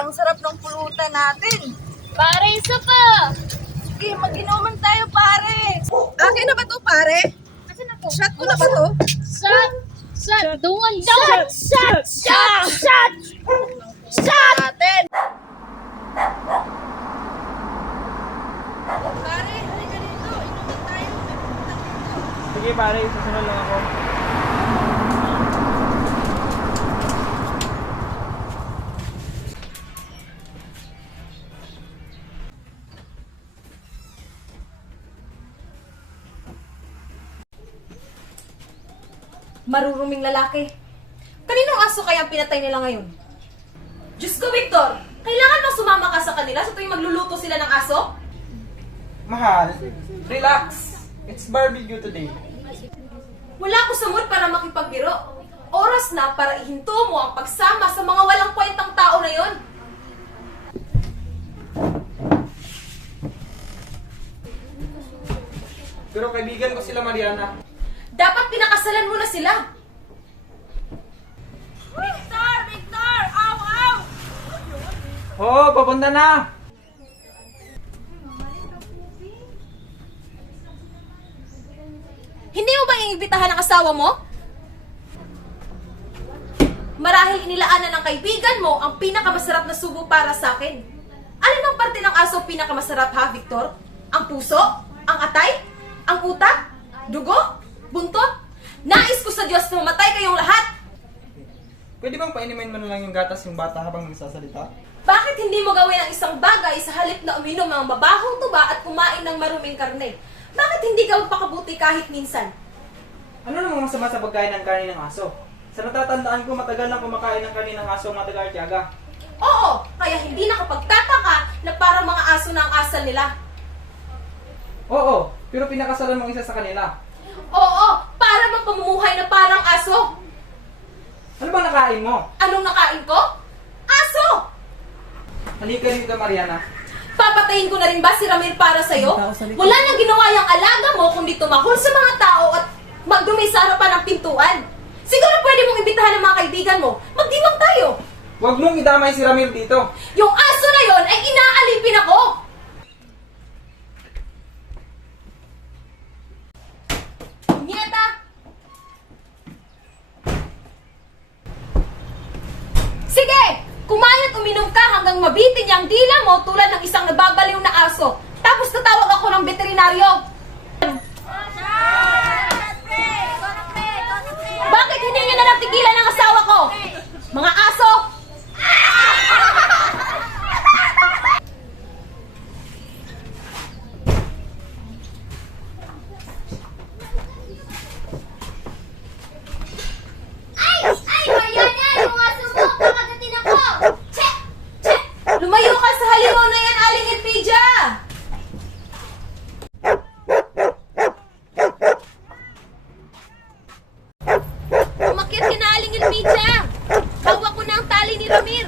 ang sarap ng pulutan natin. Pare, isa pa! Sige, mag-inuman tayo, pare. Akin na ba to, pare? Asan ako? Shot ko na ba to? Shot! Shot! Dungan! Shot! Shot! Shot! Shot! Shot! Natin. Pare, halika dito. Inuman tayo. May pulutan dito. Sige pare, susunod lang ako. Maruruming lalaki. Kaninong aso kaya ang pinatay nila ngayon? Diyos ko, Victor! Kailangan bang sumama ka sa kanila sa tuwing magluluto sila ng aso? Mahal, relax. It's barbecue today. Wala ko sa mood para makipagbiro. Oras na para ihinto mo ang pagsama sa mga walang kwentang tao na yon. Pero kaibigan ko sila, Mariana. Dapat pinakasalan mo na sila. Victor! Victor! Aw, aw! Oo, papunta na! Hindi mo ba iimbitahan ang asawa mo? Marahil inilaanan ng kaibigan mo ang pinakamasarap na subo para sa akin. Alin ang parte ng aso pinakamasarap ha, Victor? Ang puso? Ang atay? Ang utak? Dugo? Buntot? Nais ko sa Diyos na mamatay kayong lahat! Pwede bang painimin mo na lang yung gatas yung bata habang nagsasalita? Bakit hindi mo gawin ang isang bagay sa halip na uminom ng mabahong tuba at kumain ng maruming karne? Bakit hindi ka magpakabuti kahit minsan? Ano namang masama sa pagkain ng karne ng aso? Sa natatandaan ko, matagal nang kumakain ng karne ng aso ang mga taga-Artiaga. Oo, kaya hindi nakapagtataka na parang mga aso na ang asal nila. Oo, pero pinakasalan mo isa sa kanila. Oo, para bang pamumuhay na parang aso. Ano bang nakain mo? Anong nakain ko? Aso! Halika dito, Mariana. Papatayin ko na rin ba si Ramir para sa'yo? Wala nang ginawa yung alaga mo kundi tumahol sa mga tao at magdumi sa harapan ng pintuan. Siguro pwede mong imbitahan ng mga kaibigan mo. Magdiwang tayo. Huwag mong idamay si Ramil dito. Yung aso na yon ay inaalipin ako. Nieta! Sige! Kumain at uminom ka hanggang mabitin yung dila mo tulad ng isang nababaliw na aso. Tapos tatawag ako ng veterinaryo. Bakit hindi niyo na lang tigilan ang asawa ko? Mga aso! Ay, Mariana! Yung aso mo! Kakagatin ako! Che! Che! Lumayo ka sa halimaw na yan, Aling Irpidia! Umakyat ka na, Aling Irpidia! Hawak ko na ang tali ni Ramir!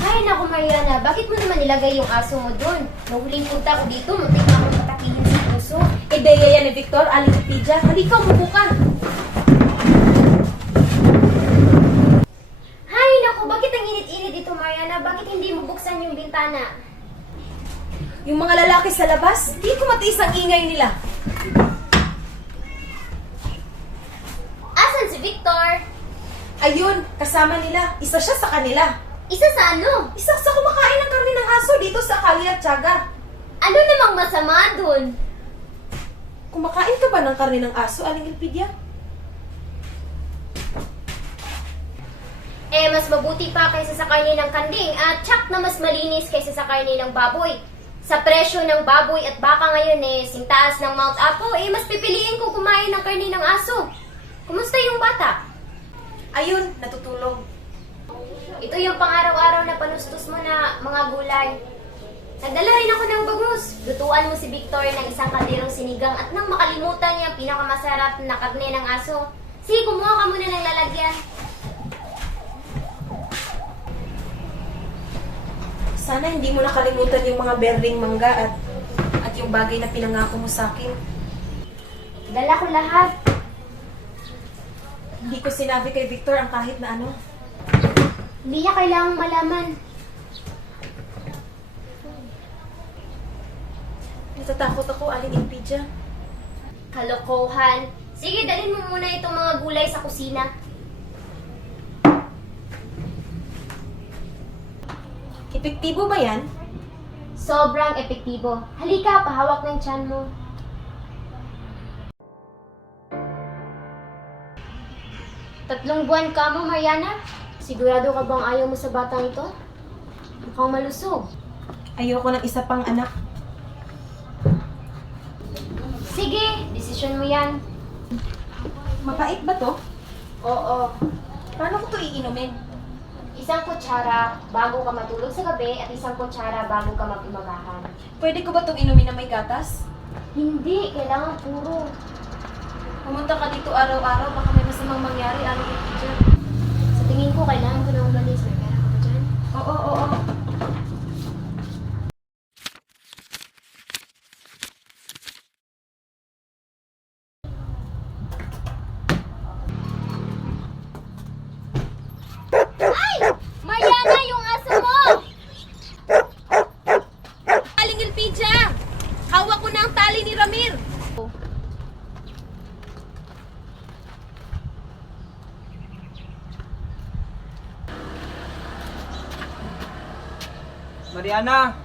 Ay, naku, Mariana. Bakit mo naman nilagay yung aso mo dun? Nahuling punta ko dito, muntik na akong patakihin sa puso. Ideya yan ni Victor, Aling Irpidia. Halika, umupo ka! Ay, naku, bakit ang init-init dito, Mariana? Bakit hindi mo buksan yung bintana? Yung mga lalaki sa labas, di ko matiis ang ingay nila. Asan si Victor? Ayun, kasama nila. Isa siya sa kanila. Isa sa ano? Isa sa kumakain ng karne ng aso dito sa Kali at Tiaga. Ano namang masama dun? Kumakain ka ba ng karne ng aso, Aling Irpidia? Eh, mas mabuti pa kaysa sa karne ng kanding at tsak na mas malinis kaysa sa karne ng baboy. Sa presyo ng baboy at baka ngayon singtaas ng Mount Apo, mas pipiliin ko kumain ng karne ng aso. Kumusta yung bata? Ayun, natutulog. Ito yung pang-araw-araw na panustos mo na mga gulay. Nagdala rin ako ng bangus. Lutuan mo si Victor ng isang kalderong sinigang at nang makalimutan niya ang pinakamasarap na karne ng aso. Sige, kumuha ka muna ng lalagyan. Sana hindi mo nakalimutan yung mga berling mangga at yung bagay na pinangako mo sa akin. Dala ko lahat. Hindi ko sinabi kay Victor ang kahit na ano. Hindi niya kailangang malaman. Natatakot ako, Aling Elpidia. Kalokohan. Sige, dalhin mo muna itong mga gulay sa kusina. Epektibo ba yan? Sobrang epektibo. Halika, pahawak ng tiyan mo. Tatlong buwan ka mo, Mariana? Sigurado ka bang ayaw mo sa batang ito? Mukhang malusog. Ayoko ng isa pang anak. Sige, desisyon mo yan. Mapait ba to? Oo. Paano ko to iinumin? Isang kutsara bago ka matulog sa gabi at isang kutsara bago ka mag-umagahan. Pwede ko ba itong inumin na may gatas? Hindi, kailangan puro. Pumunta ka dito araw-araw, baka may masamang mangyari, Aling Elpidia. Sa tingin ko, kailangan ko na umalis. May pera ka ba dyan? Oo. Mariana, yung aso mo! Aling Elpidia! Hawak ko na ang tali ni Ramir! Mariana!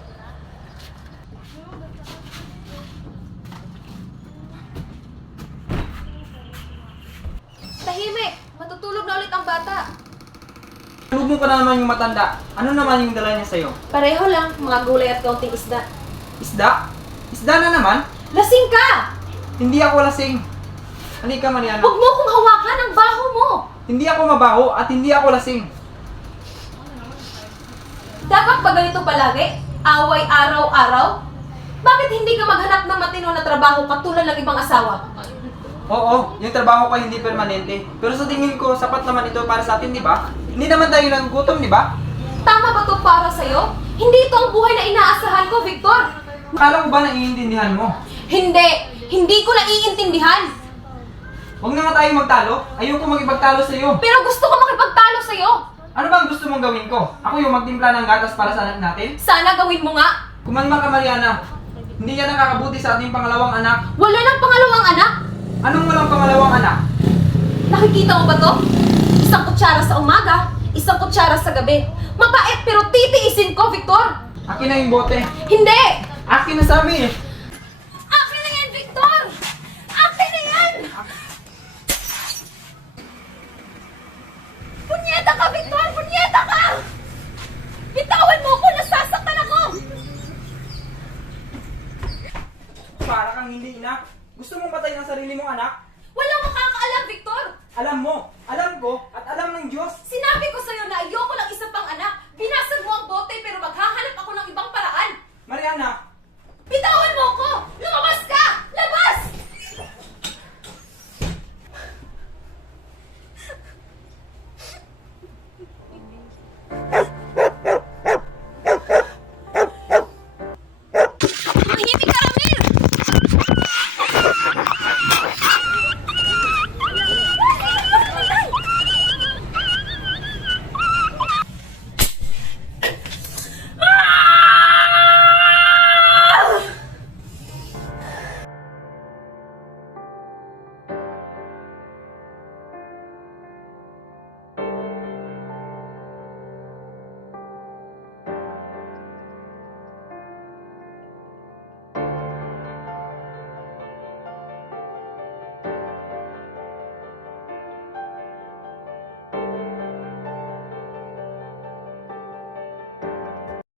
Tahimik! Matutulog na ulit ang bata. Tulog mo pa na naman yung matanda. Ano naman yung dala niya sa'yo? Pareho lang, mga gulay at kaunting isda. Isda? Isda na naman? Lasing ka! Hindi ako lasing. Halika, Mariana. Huwag mo kong hawakan ang baho mo! Hindi ako mabaho at hindi ako lasing. Dapat ba ganito palagi? Away araw-araw? Bakit hindi ka maghanap ng matino na trabaho katulad ng ibang asawa? Oo, yung trabaho ko hindi permanente. Pero sa tingin ko, sapat naman ito para sa atin, di ba? Hindi naman tayo nagugutom, di ba? Tama ba to para sa'yo? Hindi ito ang buhay na inaasahan ko, Victor! Akala ko ba naiintindihan mo? Hindi! Hindi ko naiintindihan! Huwag na nga tayo magtalo. Ayoko magipagtalo sa iyo. Pero gusto ko makipagtalo sa'yo! Ano bang gusto mong gawin ko? Ako yung magtimpla ng gatas para sa anak natin? Sana gawin mo nga! Kumalma ka, Mariana. Hindi yan nakakabuti sa ating pangalawang anak. Wala nang pangalawang anak! Anong walang pangalawang anak? Nakikita mo ba to? Isang kutsara sa umaga, isang kutsara sa gabi. Mapait pero titiisin ko, Victor! Akin na yung bote. Hindi! Akin na sa amin. Akin na yan, Victor! Akin na yan! Punyeta ka, Victor! Punyeta ka! Bitawan mo ako! Nasasaktan ako! Para kang hindi ina. Gusto mong patayin ang sarili mong anak? Walang makakaalam, Victor! Alam mo, alam ko, at alam ng Diyos.